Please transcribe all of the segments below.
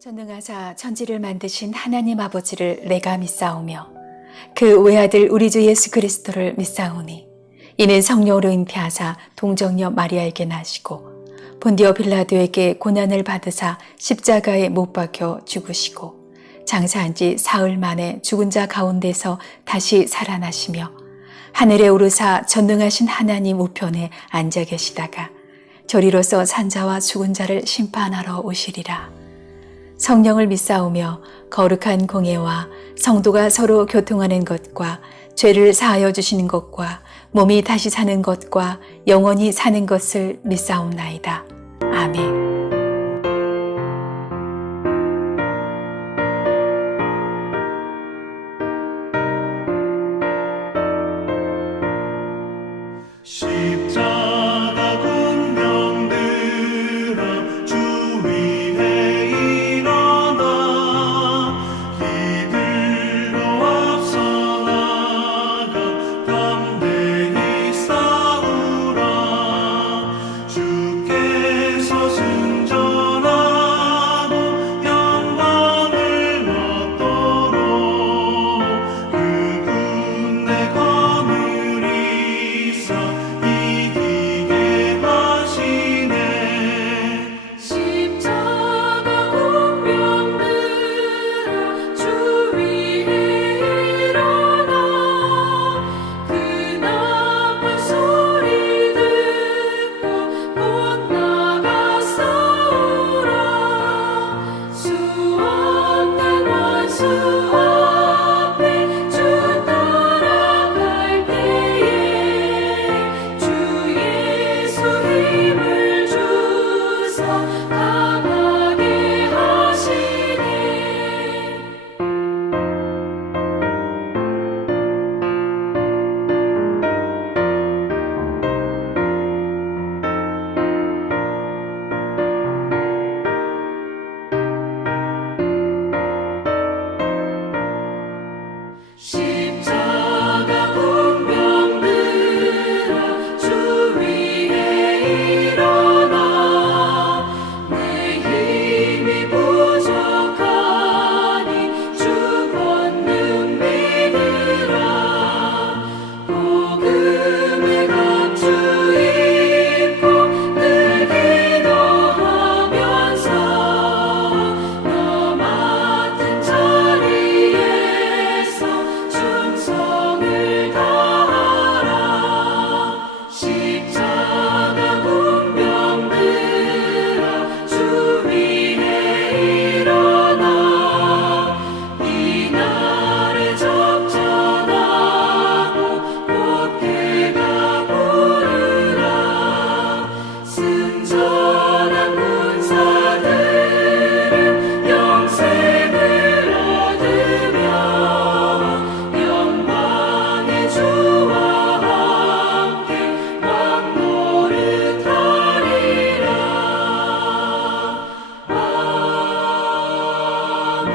전능하사 천지를 만드신 하나님 아버지를 내가 믿사오며 그 외아들 우리 주 예수 그리스도를 믿사오니 이는 성령으로 잉태하사 동정녀 마리아에게 나시고 본디오 빌라도에게 고난을 받으사 십자가에 못 박혀 죽으시고 장사한 지 사흘 만에 죽은 자 가운데서 다시 살아나시며 하늘에 오르사 전능하신 하나님 우편에 앉아 계시다가 저리로서 산자와 죽은 자를 심판하러 오시리라. 성령을 믿사오며 거룩한 공예와 성도가 서로 교통하는 것과 죄를 사하여 주시는 것과 몸이 다시 사는 것과 영원히 사는 것을 믿사옵나이다. 아멘. 십자가 군병들아 주 위에 일어나 이들로 앞서 나가 담대히 싸우라. 주께서 승전하고 영광을 얻도록 그분 내 거느리사 이기게 하시네. 십자가 군병들아 주 위에 일어나 그 나팔 소리 듣고 곧 나가 싸우라. 수없는 원수 앞에 주 따라갈 때에 주 예수 힘을 주사 강하게 하시네. 십자가 군병들아 주 위에 일어나 내 힘이 부족하니 주 권능 믿으라. 복음의 감추 입고 늘 기도하면서 너 맡은 자리에서 충성을 다하라. 십자가 군병들아 주 위에 일어나 이 날에 적전하고 꽃게가 부르라. 승전한 군사들은 영생을 얻으며 영광의 주와 함께 왕노릇하리라. 아멘.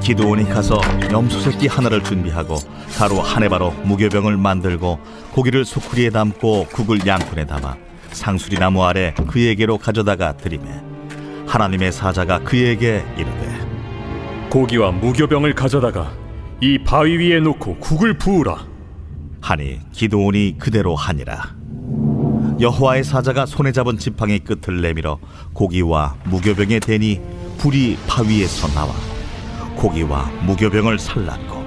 기드온이 가서 염소새끼 하나를 준비하고 가루 한 해바로 무교병을 만들고 고기를 소쿠리에 담고 국을 양푼에 담아 상수리 나무 아래 그에게로 가져다가 드리매 하나님의 사자가 그에게 이르되 고기와 무교병을 가져다가 이 바위 위에 놓고 국을 부으라. 하니 기드온이 그대로 하니라. 여호와의 사자가 손에 잡은 지팡이 끝을 내밀어 고기와 무교병에 대니 불이 바위에서 나와 고기와 무교병을 살랐고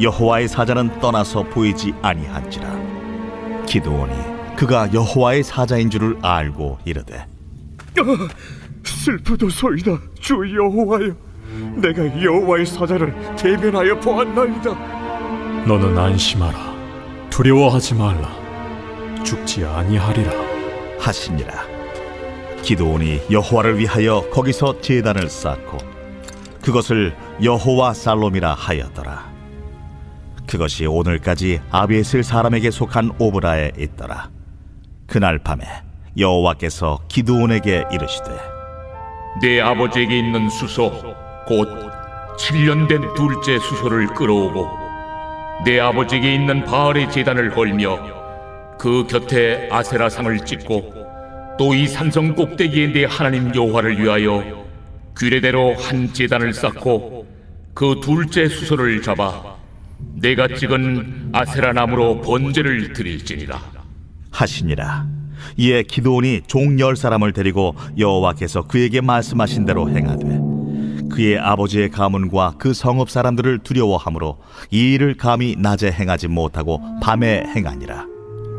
여호와의 사자는 떠나서 보이지 아니한지라. 기드온이 그가 여호와의 사자인 줄을 알고 이르되 슬프도소이다 주 여호와여, 내가 여호와의 사자를 대면하여 보았나이다. 너는 안심하라. 두려워하지 말라. 죽지 아니하리라 하시니라. 기드온이 여호와를 위하여 거기서 제단을 쌓고 그것을 여호와 살롬이라 하였더라. 그것이 오늘까지 아비에셀 사람에게 속한 오브라에 있더라. 그날 밤에 여호와께서 기드온에게 이르시되 내 아버지에게 있는 수소 곧 7년 된 둘째 수소를 끌어오고 내 아버지에게 있는 바알의 제단을 헐며 그 곁에 아세라상을 찍고 또 이 산성 꼭대기에 내 하나님 여호와를 위하여 규례대로 한 제단을 쌓고 그 둘째 수소를 잡아 내가 찍은 아세라 나무로 번제를 드릴지니라 하시니라. 이에 기드온이 종 10사람을 데리고 여호와께서 그에게 말씀하신 대로 행하되 그의 아버지의 가문과 그 성읍 사람들을 두려워하므로 이 일을 감히 낮에 행하지 못하고 밤에 행하니라.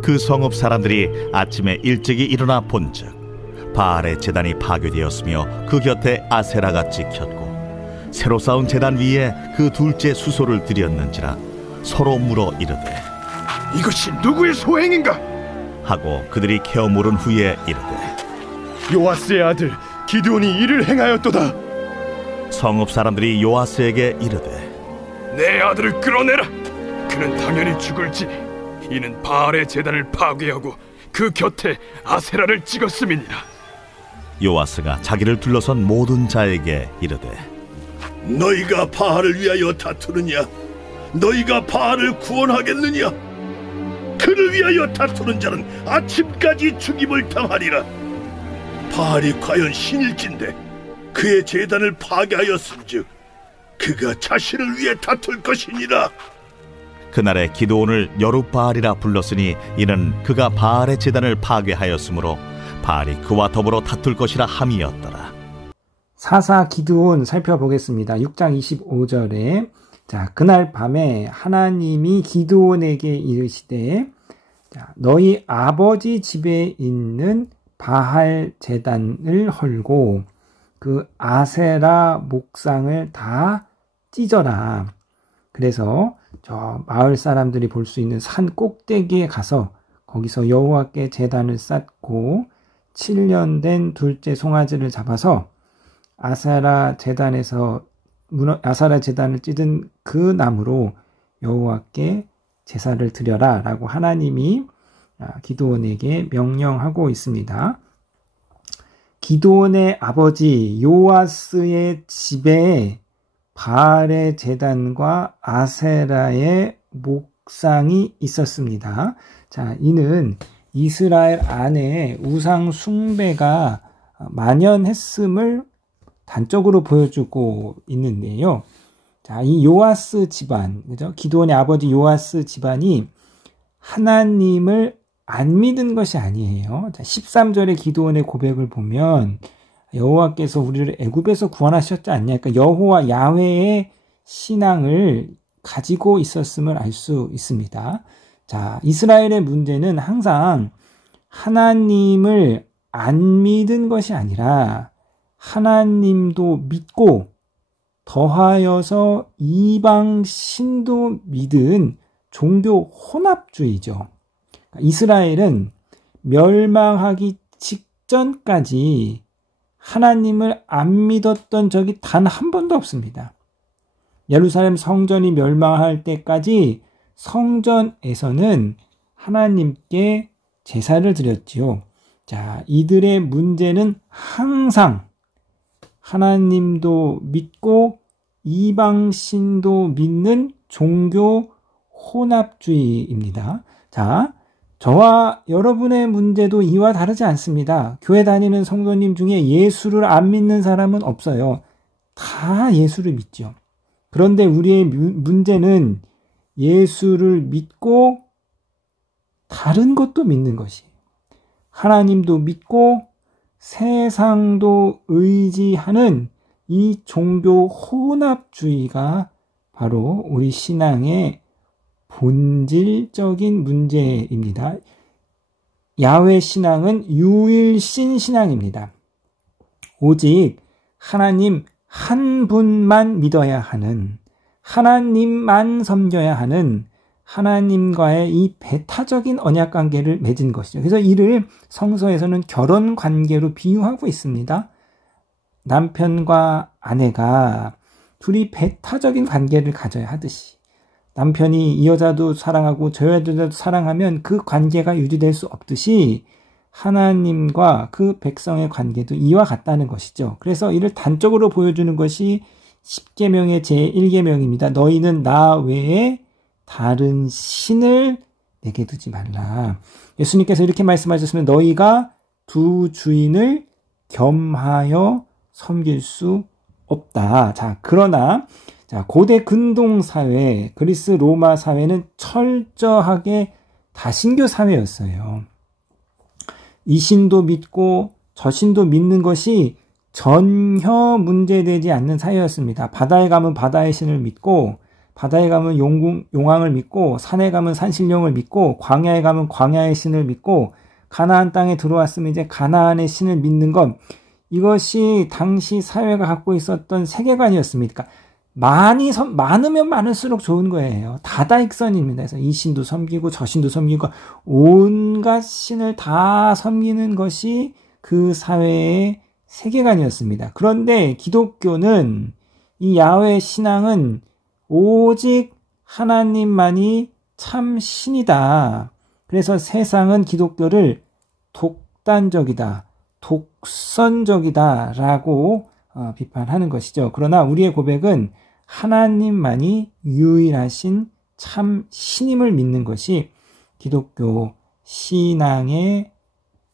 그 성읍 사람들이 아침에 일찍이 일어나 본즉 바알의 제단이 파괴되었으며 그 곁에 아세라가 찍혔고 새로 쌓은 제단 위에 그 둘째 수소를 드렸는지라 서로 물어 이르되 이것이 누구의 소행인가? 하고 그들이 캐어 물은 후에 이르되 요아스의 아들 기드온이 이를 행하였도다. 성읍 사람들이 요아스에게 이르되 내 아들을 끌어내라. 그는 당연히 죽을지니 이는 바알의 제단을 파괴하고 그 곁에 아세라를 찍었음이니라. 요아스가 자기를 둘러선 모든 자에게 이르되 너희가 바알을 위하여 다투느냐? 너희가 바알을 구원하겠느냐? 그를 위하여 다투는 자는 아침까지 죽임을 당하리라. 바알이 과연 신일진데 그의 제단을 파괴하였은즉 그가 자신을 위해 다툴 것이니라. 그날에 기드온을 여룻바알이라 불렀으니 이는 그가 바알의 제단을 파괴하였으므로 바알이 그와 더불어 다툴 것이라 함이었더라. 사사 기드온 살펴보겠습니다. 6장 25절에 자, 그날 밤에 하나님이 기드온에게 이르시되 자, 너희 아버지 집에 있는 바알 제단을 헐고 그 아세라 목상을 다 찢어라. 그래서 저 마을 사람들이 볼 수 있는 산 꼭대기에 가서 거기서 여호와께 제단을 쌓고 7년 된 둘째 송아지를 잡아서 아세라 제단을 찢은 그 나무로 여호와께 제사를 드려라 라고 하나님이 기드온에게 명령하고 있습니다. 기드온의 아버지 요아스의 집에 바알의 제단과 아세라의 목상이 있었습니다. 자, 이는 이스라엘 안에 우상 숭배가 만연했음을 단적으로 보여주고 있는데요. 자, 이 요아스 집안, 그죠? 기드온의 아버지 요아스 집안이 하나님을 안 믿은 것이 아니에요. 자, 13절의 기드온의 고백을 보면 여호와께서 우리를 애굽에서 구원하셨지 않냐. 그러니까 여호와 야훼의 신앙을 가지고 있었음을 알 수 있습니다. 자, 이스라엘의 문제는 항상 하나님을 안 믿은 것이 아니라 하나님도 믿고 더하여서 이방 신도 믿은 종교 혼합주의죠. 이스라엘은 멸망하기 직전까지 하나님을 안 믿었던 적이 단 한 번도 없습니다. 예루살렘 성전이 멸망할 때까지 성전에서는 하나님께 제사를 드렸지요. 자, 이들의 문제는 항상 하나님도 믿고 이방신도 믿는 종교 혼합주의입니다. 자, 저와 여러분의 문제도 이와 다르지 않습니다. 교회 다니는 성도님 중에 예수를 안 믿는 사람은 없어요. 다 예수를 믿죠. 그런데 우리의 문제는 예수를 믿고 다른 것도 믿는 것이에요. 하나님도 믿고 세상도 의지하는 이 종교 혼합주의가 바로 우리 신앙의 본질적인 문제입니다. 야훼 신앙은 유일신 신앙입니다. 오직 하나님 한 분만 믿어야 하는, 하나님만 섬겨야 하는 하나님과의 이 배타적인 언약 관계를 맺은 것이죠. 그래서 이를 성서에서는 결혼 관계로 비유하고 있습니다. 남편과 아내가 둘이 배타적인 관계를 가져야 하듯이 남편이 이 여자도 사랑하고 저 여자도 사랑하면 그 관계가 유지될 수 없듯이 하나님과 그 백성의 관계도 이와 같다는 것이죠. 그래서 이를 단적으로 보여주는 것이 10계명의 제1계명입니다. 너희는 나 외에 다른 신을 내게 두지 말라. 예수님께서 이렇게 말씀하셨으면 너희가 두 주인을 겸하여 섬길 수 없다. 자, 그러나 고대 근동 사회, 그리스 로마 사회는 철저하게 다신교 사회였어요. 이 신도 믿고 저 신도 믿는 것이 전혀 문제되지 않는 사회였습니다. 바다에 가면 바다의 신을 믿고, 바다에 가면 용왕을 믿고, 산에 가면 산신령을 믿고, 광야에 가면 광야의 신을 믿고, 가나안 땅에 들어왔으면 이제 가나안의 신을 믿는 것, 이것이 당시 사회가 갖고 있었던 세계관이었습니다. 그러니까 많으면 많을수록 좋은 거예요. 다다익선입니다. 그래서 이 신도 섬기고 저 신도 섬기고 온갖 신을 다 섬기는 것이 그 사회의 세계관이었습니다. 그런데 기독교는, 이 야훼 신앙은 오직 하나님만이 참 신이다. 그래서 세상은 기독교를 독단적이다, 독선적이다 라고 비판하는 것이죠. 그러나 우리의 고백은 하나님만이 유일하신 참 신임을 믿는 것이 기독교 신앙의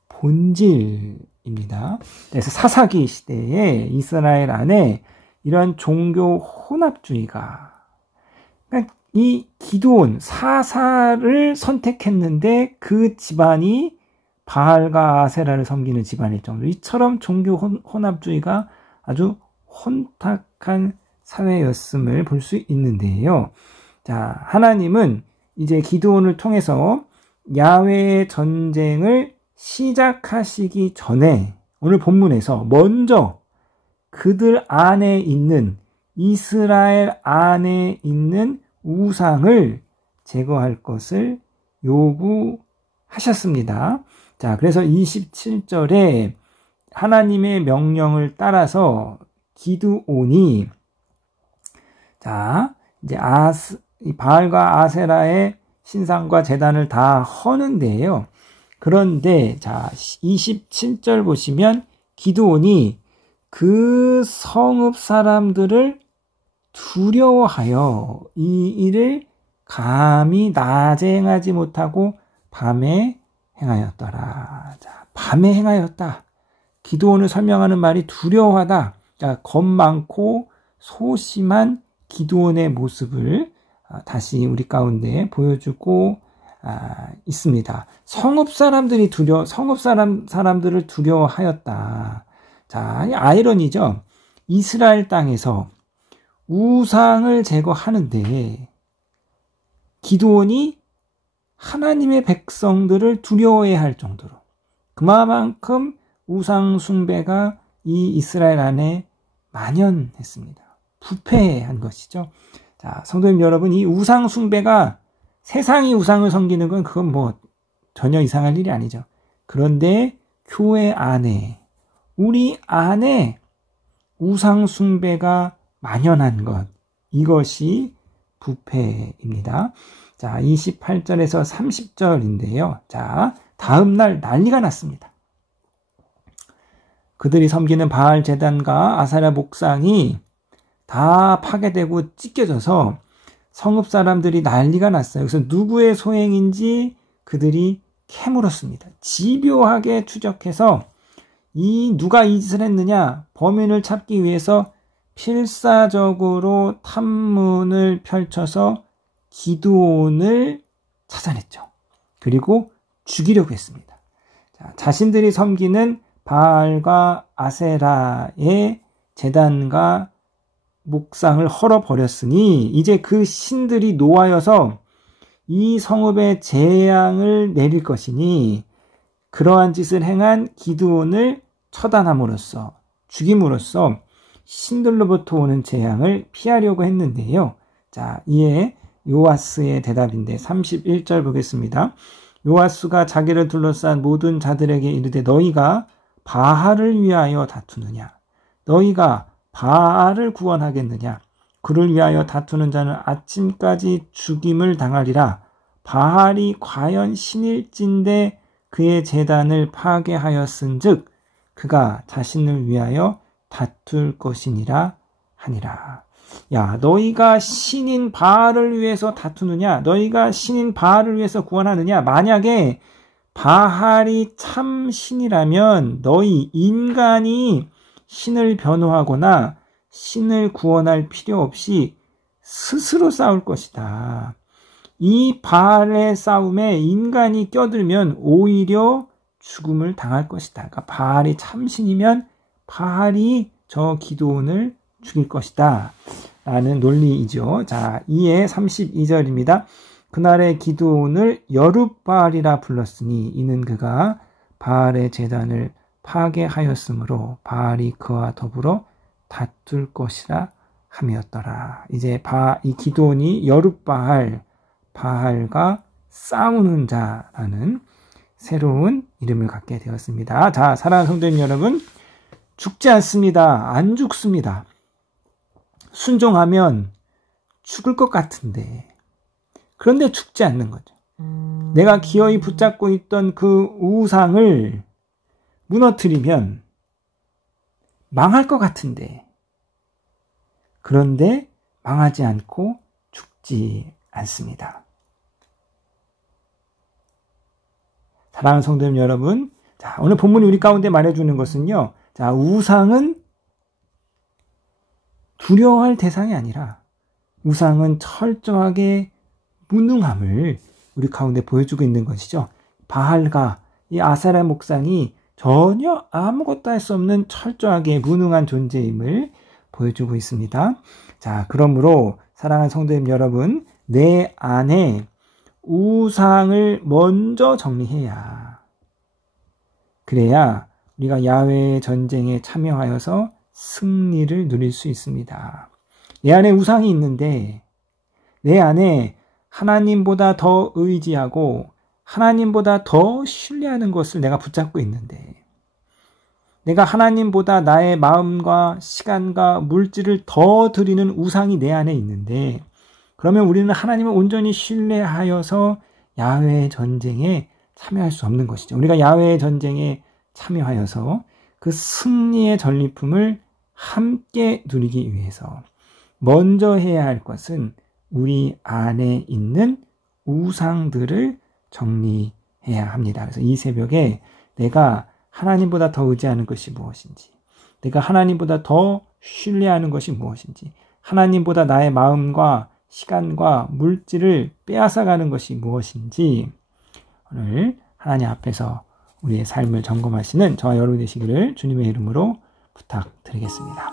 본질입니다. 그래서 사사기 시대에 이스라엘 안에 이러한 종교 혼합주의가, 그러니까 이 기드온 사사를 선택했는데 그 집안이 바알과 아세라를 섬기는 집안일 정도로, 이처럼 종교 혼합주의가 아주 혼탁한 사회였음을 볼 수 있는데요. 자, 하나님은 이제 기드온을 통해서 야훼의 전쟁을 시작하시기 전에 오늘 본문에서 먼저 그들 안에 있는, 이스라엘 안에 있는 우상을 제거할 것을 요구하셨습니다. 자, 그래서 27절에 하나님의 명령을 따라서 기드온이 이제 바알과 아세라의 신상과 제단을 다 허는데요. 그런데 27절 보시면 기드온이 그 성읍 사람들을 두려워하여 이 일을 감히 낮에 행하지 못하고 밤에 행하였더라. 자, 밤에 행하였다. 기드온을 설명하는 말이 두려워하다. 자, 겁 많고 소심한 기드온의 모습을 다시 우리 가운데 보여주고 있습니다. 성읍 사람들을 두려워하였다. 자, 아이러니죠. 이스라엘 땅에서 우상을 제거하는데 기드온이 하나님의 백성들을 두려워해야 할 정도로, 그만큼 우상 숭배가 이 이스라엘 안에 만연했습니다. 부패한 것이죠. 자, 성도님 여러분, 이 우상 숭배가, 세상이 우상을 섬기는 건 그건 뭐 전혀 이상할 일이 아니죠. 그런데 교회 안에, 우리 안에 우상 숭배가 만연한 것, 이것이 부패입니다. 자, 28절에서 30절인데요. 자, 다음날 난리가 났습니다. 그들이 섬기는 바알 제단과 아세라 목상이 다 파괴되고 찢겨져서 성읍 사람들이 난리가 났어요. 그래서 누구의 소행인지 그들이 캐물었습니다. 집요하게 추적해서 누가 이 짓을 했느냐, 범인을 찾기 위해서 필사적으로 탐문을 펼쳐서 기드온을 찾아냈죠. 그리고 죽이려고 했습니다. 자, 자신들이 섬기는 바알과 아세라의 제단과 목상을 헐어버렸으니 이제 그 신들이 노하여서 이 성읍에 재앙을 내릴 것이니 그러한 짓을 행한 기드온을 처단함으로써, 죽임으로써 신들로부터 오는 재앙을 피하려고 했는데요. 자, 이에 요아스의 대답인데 31절 보겠습니다. 요아스가 자기를 둘러싼 모든 자들에게 이르되 너희가 바알을 위하여 다투느냐? 너희가 바알을 구원하겠느냐? 그를 위하여 다투는 자는 아침까지 죽임을 당하리라. 바알이 과연 신일진데 그의 제단을 파괴하였은즉 그가 자신을 위하여 다툴 것이니라 하니라. 야, 너희가 신인 바알을 위해서 다투느냐? 너희가 신인 바알을 위해서 구원하느냐? 만약에 바알이 참 신이라면 너희 인간이 신을 변호하거나 신을 구원할 필요 없이 스스로 싸울 것이다. 이 바알의 싸움에 인간이 껴들면 오히려 죽음을 당할 것이다. 그러니까 바알이 참신이면 바알이 저 기드온을 죽일 것이다. 라는 논리이죠. 자, 이에 32절입니다. 그날의 기드온을 여룻바알이라 불렀으니 이는 그가 바알의 제단을 파괴하였으므로 바알이 그와 더불어 다툴 것이라 함이었더라. 이제 이 기드온이 여룻바알, 바알과 싸우는 자라는 새로운 이름을 갖게 되었습니다. 자, 사랑하는 성도님 여러분, 죽지 않습니다. 안 죽습니다. 순종하면 죽을 것 같은데, 그런데 죽지 않는 거죠. 내가 기어이 붙잡고 있던 그 우상을 무너뜨리면 망할 것 같은데, 그런데 망하지 않고 죽지 않습니다. 사랑하는 성도님 여러분, 자, 오늘 본문이 우리 가운데 말해주는 것은요, 자, 우상은 두려워할 대상이 아니라 우상은 철저하게 무능함을 우리 가운데 보여주고 있는 것이죠. 바알과 이 아세라 목상이 전혀 아무것도 할 수 없는 철저하게 무능한 존재임을 보여주고 있습니다. 자, 그러므로 사랑하는 성도님 여러분, 내 안에 우상을 먼저 정리해야, 그래야 우리가 야훼의 전쟁에 참여하여서 승리를 누릴 수 있습니다. 내 안에 우상이 있는데 내 안에 하나님보다 더 의지하고 하나님보다 더 신뢰하는 것을 내가 붙잡고 있는데, 내가 하나님보다 나의 마음과 시간과 물질을 더 드리는 우상이 내 안에 있는데, 그러면 우리는 하나님을 온전히 신뢰하여서 야훼의 전쟁에 참여할 수 없는 것이죠. 우리가 야훼의 전쟁에 참여하여서 그 승리의 전리품을 함께 누리기 위해서 먼저 해야 할 것은 우리 안에 있는 우상들을 정리해야 합니다. 그래서 이 새벽에 내가 하나님보다 더 의지하는 것이 무엇인지, 내가 하나님보다 더 신뢰하는 것이 무엇인지, 하나님보다 나의 마음과 시간과 물질을 빼앗아가는 것이 무엇인지 오늘 하나님 앞에서 우리의 삶을 점검하시는 저와 여러분 되시기를 주님의 이름으로 부탁드리겠습니다.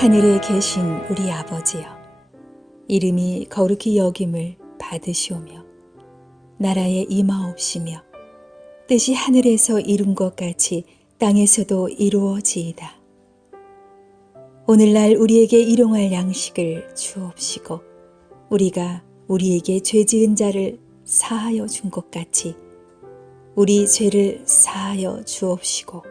하늘에 계신 우리 아버지여, 이름이 거룩히 여김을 받으시오며 나라에 임하옵시며 뜻이 하늘에서 이룬 것 같이 땅에서도 이루어지이다. 오늘날 우리에게 일용할 양식을 주옵시고 우리가 우리에게 죄 지은 자를 사하여 준 것 같이 우리 죄를 사하여 주옵시고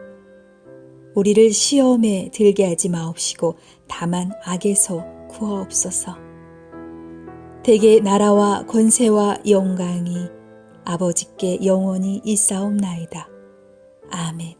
우리를 시험에 들게 하지 마옵시고 다만 악에서 구하옵소서. 대개 나라와 권세와 영광이 아버지께 영원히 있사옵나이다. 아멘.